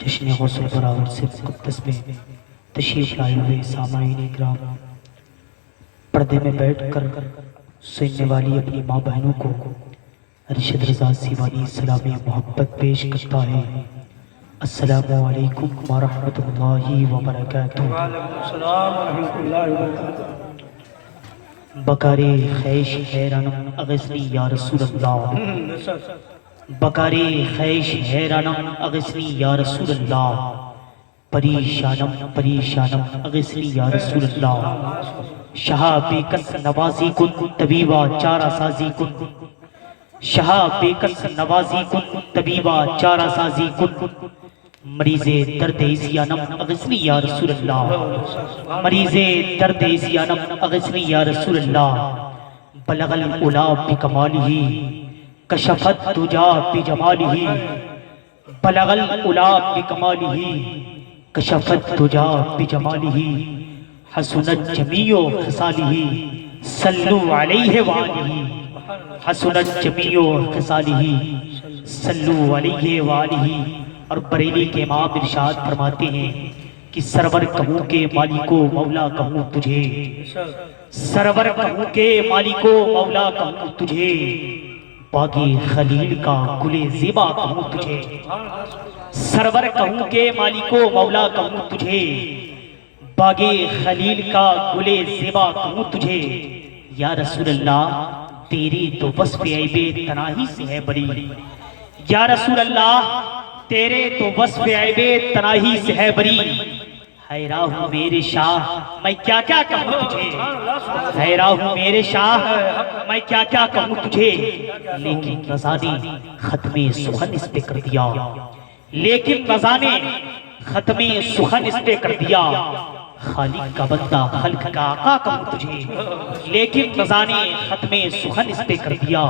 جشن غسل براور سے مقدس میں تشریف لائے ہوئے سامعین اکرام، پردے میں بیٹھ کر سننے والی اپنی ماں بہنوں کو ارشد رضا سیوانی سلام محبت پیش کرتا ہے۔ السلام علیکم ورحمۃ اللہ وبرکاتہ۔ وعلیکم السلام ورحمۃ اللہ وبرکاتہ۔ بکارے خیش حیرانم اغثنی یا رسول اللہ، بکارے خیش حیرانم اغثنی یا رسول اللہ، پریشانم پریشانم اغثنی یا رسول اللہ، شہا بے کس نوازی کن طبیبہ چارہ سازی کن، شہا بے کس نوازی کن طبیبہ چارہ سازی کن، مریض درد عزیانم اغثنی یا رسول اللہ، مریض درد عزیانم اغثنی یا رسول اللہ، بلغ العلا بکمالہ کشفت تجا بجمالہ، بلغ العلا بکمالہ کشفت تجا بجمالہ، حسنت جمیع خصالہ صلو علیہ وآلہ، حسنت جمیع خصالہ صلو علیہ وآلہ۔ اور بریلی کے امام ارشاد فرماتے ہیں کہ سرور کہوں کے مالکو مولا کہوں تجھے، سرور کہوں کے مالکو مولا کہوں تجھے، باغ خلیل کا گل زیبا کہوں تجھے، سرور کہوں کے مالکو مولا کہوں تجھے، باغ خلیل کا گل زیبا کہوں تجھے، یا رسول اللہ تیری تو وصف عیب تناہی سے ہے بڑی، یا رسول اللہ تیرے تو وصف عیب تناہی سے ہے بری، حیران ہوں میرے شاہ میں کیا کیا کہوں تجھے، حیران ہوں میرے شاہ میں کیا کیا کہوں تجھے، لیکن رضا نے ختم سخن اس پہ کر دیا، لیکن رضا نے ختم سخن اس پہ کر دیا، خالق کا بندہ خلق کا آقا کہوں تجھے، لیکن رضا نے ختم سخن اس پہ کر دیا،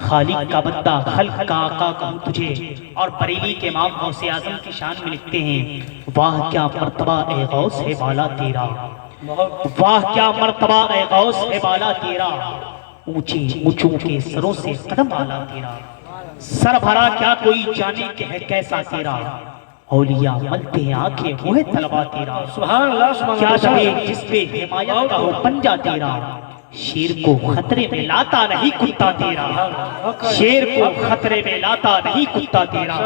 خالق کا بندہ خلق کا آقا کہوں تجھے۔ اور بریلی کے امام غوث اعظم کی شان میں لکھتے ہیں، واہ کیا مرتبہ اے غوث ہے بالا تیرا، واہ کیا مرتبہ اے غوث ہے بالا تیرا، اونچے اونچوں کے سروں سے قدم آلا تیرا، سر بھرا کیا کوئی جانے کہ ہے کیسا تیرا، اولیاء ملتے ہیں آنکھیں وہ ہے طلبہ تیرا، سبحان اللہ سبحان کیا اللہ۔ دبے جس پہ حمایت کا ہو پنجہ تیرا، شیر کو خطرے میں لاتا نہیں کتا تیرا، شیر کو خطرے میں لاتا نہیں کتا تیرا۔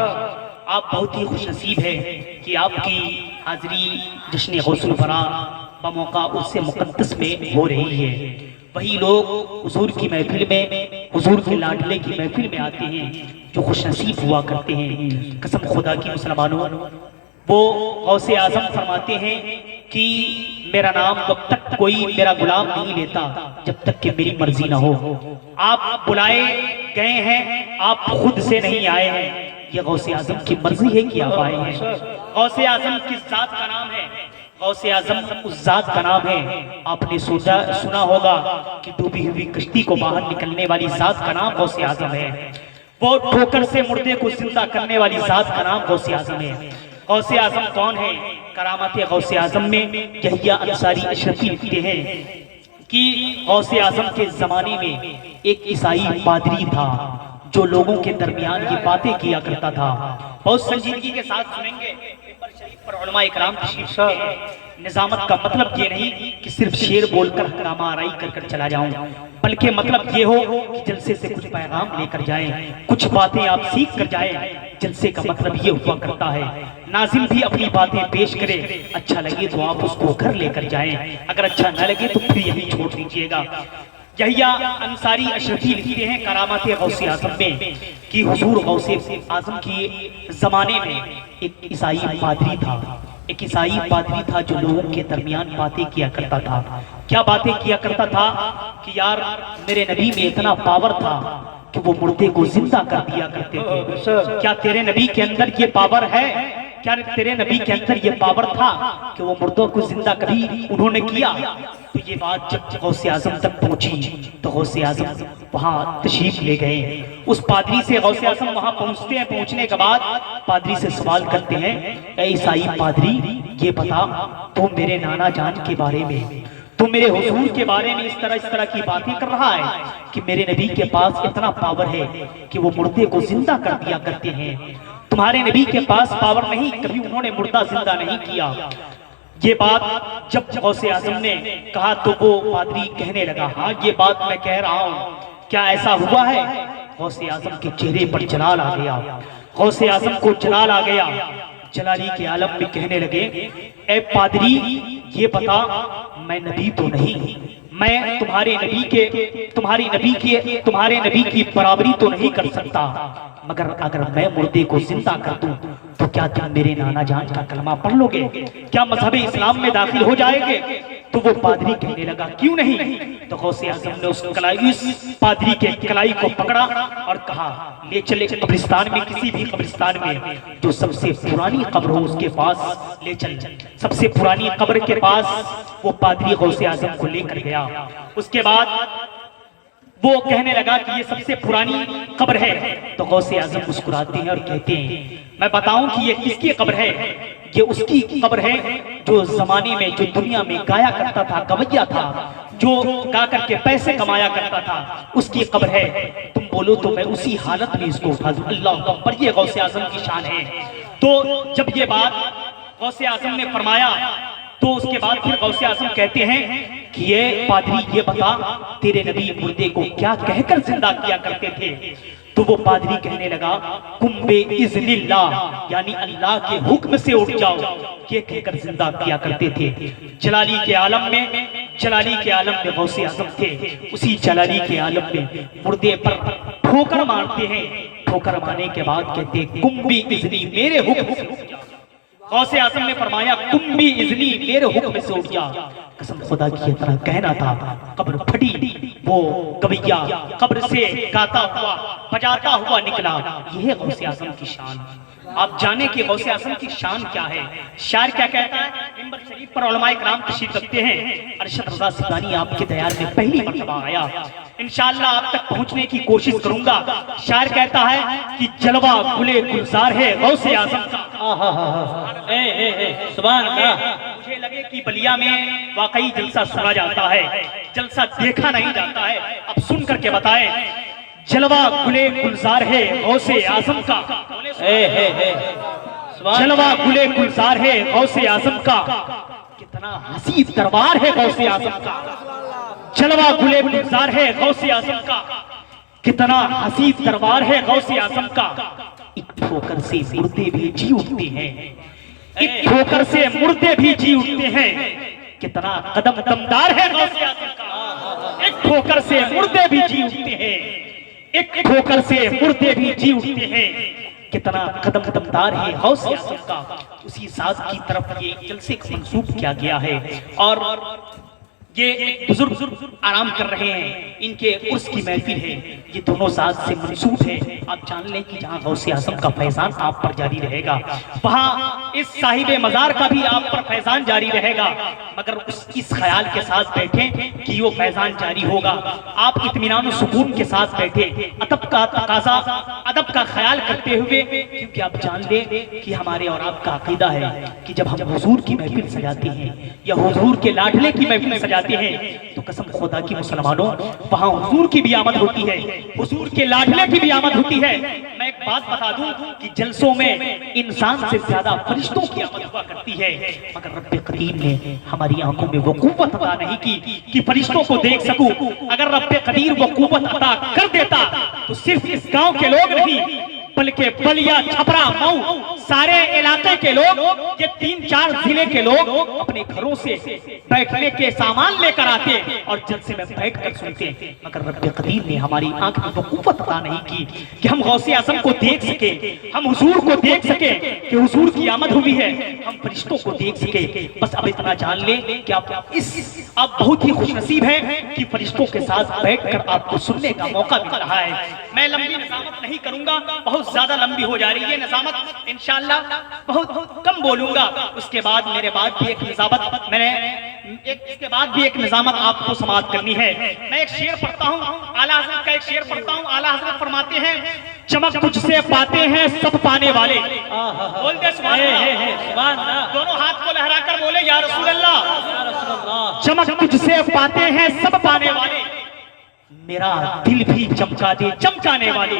آپ بہت ہی خوش نصیب ہے کہ آپ کی حاضری جشن غسل البراء بموقع اس سے مقدس میں ہو رہی ہے۔ وہی لوگ حضور کی محفل میں، حضور کے لاڈلے کی محفل میں آتے ہیں جو خوش نصیب ہوا کرتے ہیں۔ قسم خدا کی مسلمانوں، وہ غوث اعظم فرماتے ہیں کہ میرا نام تب تک کوئی میرا غلام نہیں لیتا جب تک کہ میری مرضی نہ ہو، آپ بلائے گئے ہیں، آپ خود سے نہیں آئے ہیں، یہ غوث اعظم کی مرضی ہے کہ آپ آئے ہیں۔ غوث اعظم کس ذات کا نام ہے؟ غوث اعظم اس ذات کا نام ہے، آپ نے سنا ہوگا کہ ڈوبی ہوئی کشتی کو باہر نکلنے والی ذات کا نام غوث اعظم ہے، وہ ٹھوکر سے مردے کو زندہ کرنے والی ذات کا نام غوث اعظم ہے۔ غوث اعظم کون ہے؟ کرامات غوث اعظم میں یحییٰ انصاری اشرفی لکھتے ہیں کہ غوث اعظم کے زمانے میں ایک عیسائی پادری تھا جو لوگوں کے درمیان یہ باتیں کیا کرتا تھا۔ بہت سنجیدگی کے ساتھ سنیں گے، ممبر شریف پر علماء اکرام تشریف رکھتے ہیں۔ نظامت کا مطلب یہ نہیں کہ صرف شعر بول کر ہنگامہ آرائی کر کر چلا جاؤں، بلکہ مطلب یہ ہو کہ جلسے سے کچھ پیغام لے کر جائیں، کچھ باتیں آپ سیکھ کر جائیں۔ جلسے کا مطلب یہ ہوا کرتا ہے ناظم بھی اپنی باتیں پیش کرے، اچھا لگے تو آپ اس کو گھر لے کر جائیں، اگر اچھا نہ لگے تو پھر یہی چھوڑ دیجئے گا۔ یحییٰ انصاری اشرفی لکھتے ہیں کرامات غوث اعظم میں کہ حضور غوث اعظم کی زمانے میں ایک عیسائی پادری تھا، ایک عیسائی پادری تھا جو لوگوں کے درمیان باتیں کیا کرتا تھا۔ کیا باتیں کیا کرتا تھا کہ یار میرے نبی میں اتنا پاور تھا کہ وہ مردے کو زندہ کر دیا کرتے تھے، کیا تیرے نبی کے اندر یہ پاور ہے؟ کیا تیرے نبی کے اندر یہ پاور تھا کہ وہ مردوں کو زندہ کبھی انہوں نے کیا؟ تو یہ بات جب غوث اعظم تک پہنچی تو غوث اعظم وہاں تشریف لے گئے۔ اس پادری سے غوث اعظم وہاں پہنچتے ہیں، پہنچنے کے بعد پادری سے سوال کرتے ہیں، اے عیسائی پادری یہ بتا تو میرے نانا جان کے بارے میں، تو میرے حضور کے بارے میں اس طرح کی باتیں کر رہا ہے کہ میرے نبی کے پاس اتنا پاور ہے کہ وہ مردے کو زندہ کر دیا کرتے ہیں۔ تمہارے نبی کے پاس پاور نہیں، کبھی انہوں نے مردہ زندہ نہیں کیا۔ یہ بات جب غوث اعظم نے کہا تو وہ پادری کہنے لگا ہاں یہ بات میں کہہ رہا ہوں، کیا ایسا ہوا ہے؟ غوث اعظم کے چہرے پر جلال آ گیا، غوث اعظم کو جلال آ گیا، جلالی کے عالم میں کہنے لگے اے پادری یہ بتا، میں نبی تو نہیں، میں تمہارے نبی کی برابری تو نہیں کر سکتا، مگر اگر میں مردے کو زندہ کر دوں تو کیا تم میرے نانا جان کا کلمہ پڑھ لو گے؟ کیا مذہب اسلام میں داخل ہو جائے گے؟ تو وہ پادری کہنے لگا کیوں نہیں؟ تو غوث اعظم نے اس پادری کے کلائی کو پکڑا اور کہا لے چلے قبرستان میں، کسی بھی قبرستان میں جو سب سے پرانی قبر ہو اس کے پاس لے چل۔ سب سے پرانی قبر کے پاس وہ پادری غوث اعظم کو لے کر گیا۔ اس کے بعد وہ کہنے لگا کہ یہ سب سے پرانی قبر ہے، تو غوث اعظم مسکراتے ہیں اور کہتے ہیں میں بتاؤں کہ یہ کس کی قبر ہے؟ یہ اس کی قبر ہے جو زمانے میں، جو دنیا میں گایا کرتا تھا، گویا تھا، جو گا کر کے پیسے کمایا کرتا تھا، اس کی قبر ہے۔ تم بولو تو میں اسی حالت میں اس کو اٹھا دوں۔ اللہ اکبر، یہ غوث اعظم کی شان ہے۔ تو جب یہ بات غوث اعظم نے فرمایا تو اس کے بعد پھر غوث اعظم کہتے ہیں کہ یہ پادری یہ بتا تیرے نبی مردے کو کیا کہہ کر زندہ کیا کرتے تھے؟ تو وہ پادری کہنے لگا کم بے اذن اللہ، یعنی اللہ کے حکم سے اٹھ جاؤ، یہ کہہ کر زندہ کیا کرتے تھے۔ جلالی کے عالم میں غوث اعظم تھے، اسی جلالی کے عالم میں مردے پر ٹھوکر مارتے ہیں، ٹھوکر مارنے کے بعد کہتے ہیں کم بے اذنی، میرے حکم سے اٹھ جاؤ۔ غوث اعظم نے فرمایا تم بھی اذنی، میرے حکم سے اٹھ جا۔ قسم خدا کی طرح کہنا تھا، قبر پھٹی، وہ گویا قبر سے گاتا ہوا بجاتا ہوا نکلا۔ یہ ہے غوث اعظم کی شان۔ آپ جانے کہ غوث اعظم کی شان کیا ہے۔ شاعر کیا کہتا ہے؟ منبر شریف پر علماء کرام تشریف رکھتے ہیں، ارشد رضا سیدانی آپ کے دیار میں پہلی مرتبہ آیا، انشاءاللہ آپ تک پہنچنے کی کوشش کروں گا۔ شاعر کہتا ہے کہ جلوہ گلے گلزار ہے غوث اعظم کا۔ سبحان اللہ۔ مجھے لگے کہ بلیا میں واقعی جلسہ سنا جاتا ہے، جلسہ دیکھا نہیں جاتا ہے، اب سن کر کے بتائیں جلوہ گلے گلزار ہے غوث اعظم کا، جلوہ گلے گلزار ہے غوث اعظم کا، کتنا حسین دربار ہے غوث اعظم کا، جلوہ گلے گلزار ہے غوث اعظم کا، کتنا حسین دربار ہے غوث اعظم کا۔ ایک ٹھوکر سے مردے بھی جی اٹھتے ہیں، ایک ٹھوکر سے مردے بھی جی اٹھتے ہیں، کتنا قدم دمدار ہے غوث اعظم کا۔ ایک ٹھوکر سے مردے بھی جی اٹھتے ہیں، ایک ٹھوکر سے مردے بھی جی اٹھتے ہیں، کتنا قدم دمدار ہے غوث اعظم کا۔ اسی ساز کی طرف یہ جلسے کو منسوب کیا گیا ہے، اور یہ بزرگ آرام کر رہے ہیں، ان کے عرس کی محفل ہے، یہ دونوں ساز سے منسوب ہے۔ آپ جان لیں کہ جہاں غوث اعظم کا فیضان آپ پر جاری رہے گا، وہاں اس صاحب مزار کا بھی آپ پر فیضان جاری رہے گا، مگر اس خیال کے ساتھ بیٹھیں کہ وہ فیضان جاری ہوگا۔ آپ اطمینان و سکون کے ساتھ بیٹھے، ادب کا تقاضا، ادب کا خیال کرتے ہوئے، کیونکہ آپ جان لیں کہ ہمارے اور آپ کا عقیدہ ہے کہ جب ہم حضور کی محفل سجاتے ہیں یا حضور کے لاڈلے کی محفل سجاتے ہیں تو قسم خدا کی مسلمانوں وہاں حضور کی بھی آمد ہوتی ہے، حضور کے لاڈلے کی بھی آمد ہوتی ہے۔ میں ایک بات بتا دوں کہ جلسوں میں انسان سے زیادہ فرشتوں کی آمد ہوا کرتی ہے، مگر رب قدیم نے ہماری آنکھوں میں وہ قوت عطا نہیں کی کہ فرشتوں کو دیکھ سکوں۔ اگر رب قدیر وہ قوت عطا کر دیتا تو صرف اس گاؤں کے لوگ نہیں بلکہ بلیا، چھپرا، مئو، سارے علاقے کے لوگ، یہ 3-4 ضلع کے لوگ اپنے گھروں سے بیٹھنے کے سامان لے کر آتے اور جلسے میں بیٹھ کر سنتے، مگر رب قدیر نے ہماری آنکھ میں وہ قوت عطا نہیں کی کہ ہم غوث اعظم کو دیکھ سکے، ہم حضور کو دیکھ سکے کہ حضور کی آمد ہوئی ہے، ہم فرشتوں کو دیکھ سکے۔ بس اب اتنا جان لیں کہ آپ بہت ہی خوش نصیب ہیں کہ فرشتوں کے ساتھ بیٹھ کر آپ کو سننے کا موقع مل رہا ہے۔ میں لمبی نظامت نہیں کروں گا، بہت زیادہ لمبی ہو جا رہی ہے نظامت، انشاءاللہ بہت کم بولوں گا۔ اس کے بعد میرے بعد بھی ایک نظامت آپ کو سماعت کرنی ہے۔ میں ایک شعر پڑھتا ہوں، اعلیٰ حضرت کا ایک شعر پڑھتا ہوں۔ اعلیٰ حضرت فرماتے ہیں چمک تجھ سے پاتے ہیں سب پانے والے، بول دے سبحان اللہ، دونوں ہاتھ کو لہرا کر بولے یا رسول اللہ۔ چمک تجھ سے پاتے ہیں سب پانے والے، میرا دل بھی چمکا دے چمکانے والے،